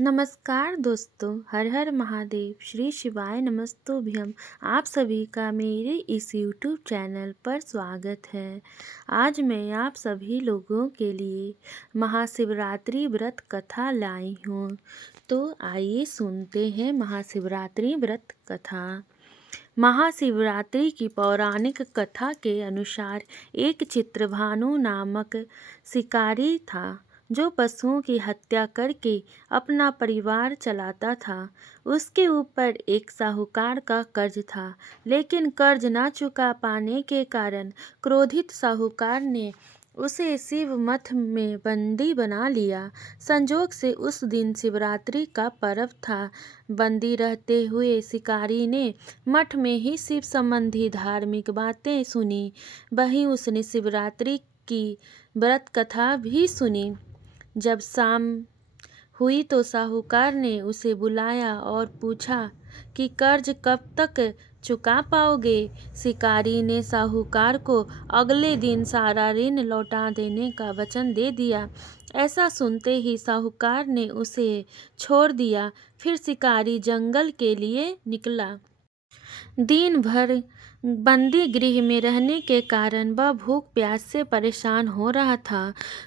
नमस्कार दोस्तों, हर हर महादेव, श्री शिवाय नमस्तुभ्यम। आप सभी का मेरे इस यूट्यूब चैनल पर स्वागत है। आज मैं आप सभी लोगों के लिए महाशिवरात्रि व्रत कथा लाई हूँ। तो आइए सुनते हैं महाशिवरात्रि व्रत कथा। महाशिवरात्रि की पौराणिक कथा के अनुसार एक चित्रभानु नामक शिकारी था जो पशुओं की हत्या करके अपना परिवार चलाता था। उसके ऊपर एक साहूकार का कर्ज था, लेकिन कर्ज ना चुका पाने के कारण क्रोधित साहूकार ने उसे शिव मठ में बंदी बना लिया। संजोग से उस दिन शिवरात्रि का पर्व था। बंदी रहते हुए शिकारी ने मठ में ही शिव संबंधी धार्मिक बातें सुनी। वहीं उसने शिवरात्रि की व्रत कथा भी सुनी। जब शाम हुई तो साहूकार ने उसे बुलाया और पूछा कि कर्ज कब तक चुका पाओगे। शिकारी ने साहूकार को अगले दिन सारा ऋण लौटा देने का वचन दे दिया। ऐसा सुनते ही साहूकार ने उसे छोड़ दिया। फिर शिकारी जंगल के लिए निकला। दिन भर बंदी गृह में रहने के कारण वह भूख प्यास से परेशान हो रहा था।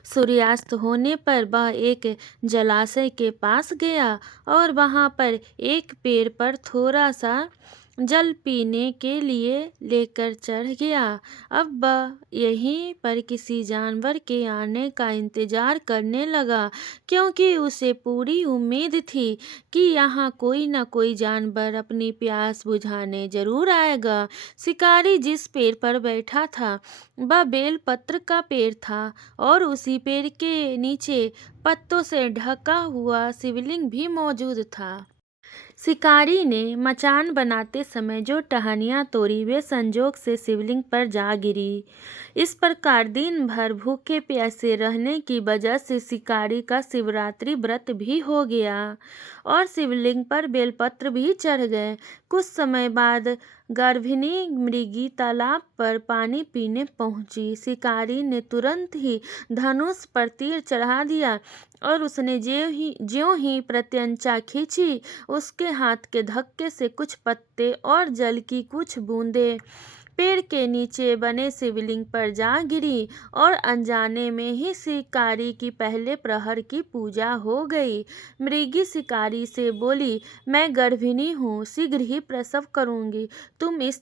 सूर्यास्त होने पर वह एक जलाशय के पास गया और वहां पर एक पेड़ पर थोड़ा सा जल पीने के लिए लेकर चढ़ गया। अब वह यहीं पर किसी जानवर के आने का इंतजार करने लगा, क्योंकि उसे पूरी उम्मीद थी कि यहाँ कोई न कोई जानवर अपनी प्यास बुझाने जरूर आएगा। शिकारी जिस पेड़ पर बैठा था वह बेलपत्र का पेड़ था और उसी पेड़ के नीचे पत्तों से ढका हुआ शिवलिंग भी मौजूद था। शिकारी ने मचान बनाते समय जो टहनियाँ तोड़ी वे संजोग से शिवलिंग पर जा गिरी। इस प्रकार दिन भर भूखे प्यासे रहने की वजह से शिकारी का शिवरात्रि व्रत भी हो गया और शिवलिंग पर बेलपत्र भी चढ़ गए। कुछ समय बाद गर्भिणी मृगी तालाब पर पानी पीने पहुंची। शिकारी ने तुरंत ही धनुष पर तीर चढ़ा दिया और उसने ज्यों ही प्रत्यंचा खींची, उसके हाथ के धक्के से कुछ पत्ते और जल की कुछ बूंदें पेड़ के नीचे बने शिवलिंग पर जा गिरी और अनजाने में ही शिकारी की पहले प्रहर की पूजा हो गई। मृगी शिकारी से बोली, मैं गर्भिणी हूँ, शीघ्र ही प्रसव करूंगी। तुम इस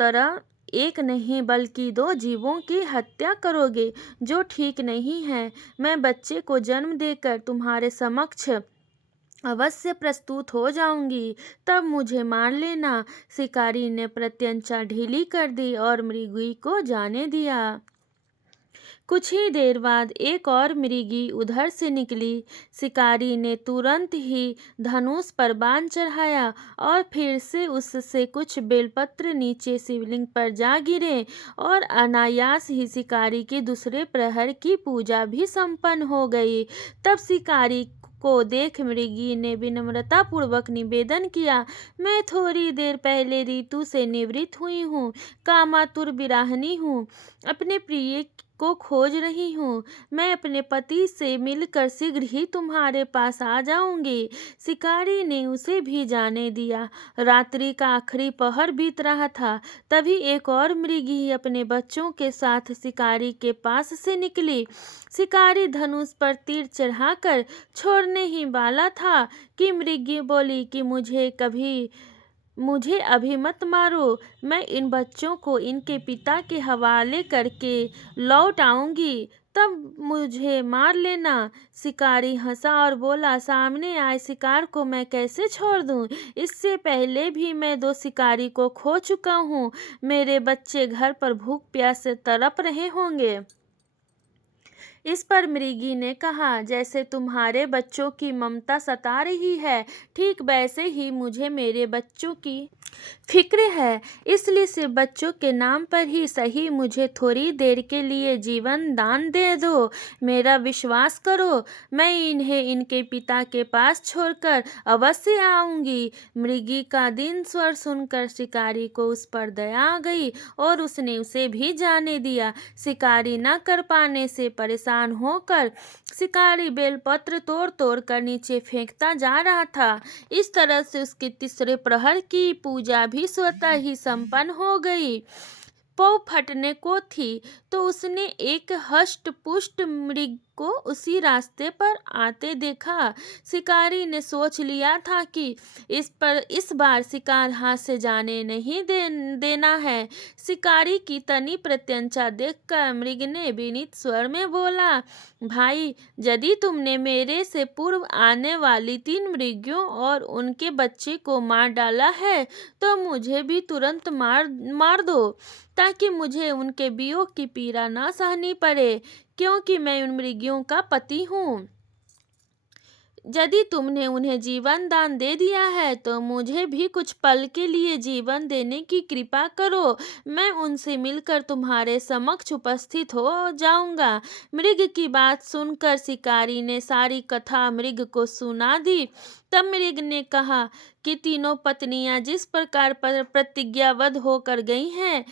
तरह एक नहीं बल्कि दो जीवों की हत्या करोगे, जो ठीक नहीं है। मैं बच्चे को जन्म देकर तुम्हारे समक्ष अवश्य प्रस्तुत हो जाऊंगी, तब मुझे मार लेना। शिकारी ने प्रत्यंचा ढीली कर दी और मृगी को जाने दिया। कुछ ही देर बाद एक और मृगी उधर से निकली। शिकारी ने तुरंत ही धनुष पर बाण चढ़ाया और फिर से उससे कुछ बेलपत्र नीचे शिवलिंग पर जा गिरे और अनायास ही शिकारी की दूसरे प्रहर की पूजा भी संपन्न हो गई। तब शिकारी को देख मृगी ने विनम्रता पूर्वक निवेदन किया, मैं थोड़ी देर पहले ऋतु से निवृत्त हुई हूँ, कामातुर विराहिनी हूँ, अपने प्रिय को खोज रही हूँ। मैं अपने पति से मिलकर शीघ्र ही तुम्हारे पास आ जाऊंगी। शिकारी ने उसे भी जाने दिया। रात्रि का आखिरी पहर बीत रहा था। तभी एक और मृगी अपने बच्चों के साथ शिकारी के पास से निकली। शिकारी धनुष पर तीर चढ़ाकर छोड़ने ही वाला था कि मृगी बोली कि मुझे अभी मत मारो, मैं इन बच्चों को इनके पिता के हवाले करके लौट आऊंगी, तब मुझे मार लेना। शिकारी हंसा और बोला, सामने आए शिकार को मैं कैसे छोड़ दूं? इससे पहले भी मैं दो शिकारी को खो चुका हूं। मेरे बच्चे घर पर भूख प्यास से तड़प रहे होंगे। इस पर मृगी ने कहा, जैसे तुम्हारे बच्चों की ममता सता रही है, ठीक वैसे ही मुझे मेरे बच्चों की फिक्र है, इसलिए सिर्फ बच्चों के नाम पर ही सही मुझे थोड़ी देर के लिए जीवन दान दे दो। मेरा विश्वास करो, मैं इन्हें इनके पिता के पास छोड़कर अवश्य आऊंगी। मृगी का दीन स्वर सुनकर शिकारी को उस पर दया आ गई और उसने उसे भी जाने दिया। शिकारी न कर पाने से परेशान होकर शिकारी बेलपत्र तोड़ तोड़ कर नीचे फेंकता जा रहा था। इस तरह से उसके तीसरे प्रहर की पूजा भी स्वतः ही संपन्न हो गई। पौ फटने को थी तो उसने एक हष्ट पुष्ट मृग को उसी रास्ते पर आते देखा। शिकारी ने सोच लिया था कि इस बार शिकार हाथ से जाने नहीं देना है। शिकारी की तनी प्रत्यंचा देखकर मृग ने विनीत स्वर में बोला, भाई, यदि तुमने मेरे से पूर्व आने वाली 3 मृगियों और उनके बच्चे को मार डाला है तो मुझे भी तुरंत मार दो, ताकि मुझे उनके वियोग की पीड़ा न सहनी पड़े, क्योंकि मैं उन मृगियों का पति हूँ। यदि तुमने उन्हें जीवन दान दे दिया है तो मुझे भी कुछ पल के लिए जीवन देने की कृपा करो। मैं उनसे मिलकर तुम्हारे समक्ष उपस्थित हो जाऊंगा। मृग की बात सुनकर शिकारी ने सारी कथा मृग को सुना दी। तब मृग ने कहा कि तीनों पत्नियां जिस प्रकार प्रतिज्ञाबद्ध होकर गई हैं,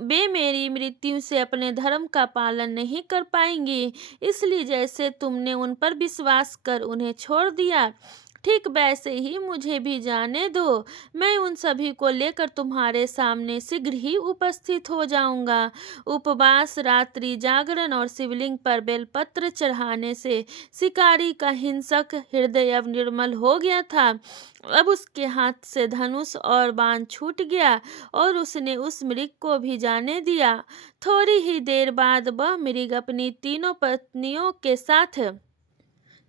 वे मेरी मृत्यु से अपने धर्म का पालन नहीं कर पाएंगी। इसलिए जैसे तुमने उन पर विश्वास कर उन्हें छोड़ दिया, ठीक वैसे ही मुझे भी जाने दो। मैं उन सभी को लेकर तुम्हारे सामने शीघ्र ही उपस्थित हो जाऊंगा। उपवास, रात्रि जागरण और शिवलिंग पर बेलपत्र चढ़ाने से शिकारी का हिंसक हृदय अब निर्मल हो गया था। अब उसके हाथ से धनुष और बाण छूट गया और उसने उस मृग को भी जाने दिया। थोड़ी ही देर बाद वह मृग अपनी तीनों पत्नियों के साथ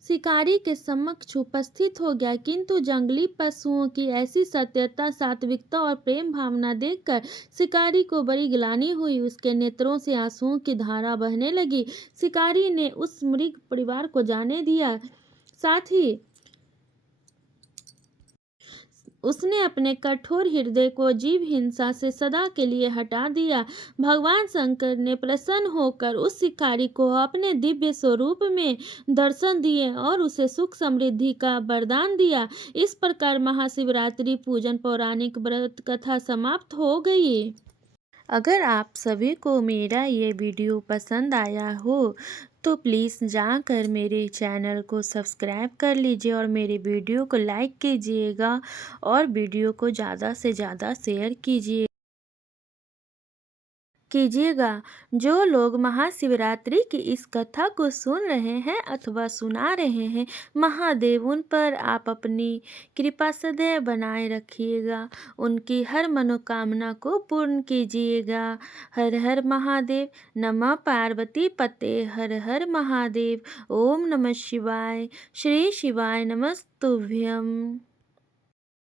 शिकारी के समक्ष उपस्थित हो गया, किंतु जंगली पशुओं की ऐसी सत्यता, सात्विकता और प्रेम भावना देखकर शिकारी को बड़ी ग्लानि हुई। उसके नेत्रों से आंसुओं की धारा बहने लगी। शिकारी ने उस मृग परिवार को जाने दिया, साथ ही उसने अपने कठोर हृदय को जीव हिंसा से सदा के लिए हटा दिया। भगवान शंकर ने प्रसन्न होकर उस शिकारी को अपने दिव्य स्वरूप में दर्शन दिए और उसे सुख समृद्धि का वरदान दिया। इस प्रकार महाशिवरात्रि पूजन पौराणिक व्रत कथा समाप्त हो गई। अगर आप सभी को मेरा ये वीडियो पसंद आया हो तो प्लीज़ जाकर मेरे चैनल को सब्सक्राइब कर लीजिए और मेरे वीडियो को लाइक कीजिएगा और वीडियो को ज़्यादा से ज़्यादा शेयर कीजिएगा। जो लोग महाशिवरात्रि की इस कथा को सुन रहे हैं अथवा सुना रहे हैं, महादेव उन पर आप अपनी कृपा सदैव बनाए रखिएगा, उनकी हर मनोकामना को पूर्ण कीजिएगा। हर हर महादेव। नमः पार्वती पते। हर हर महादेव। ओम नमः शिवाय। श्री शिवाय नमस्तुभ्यम।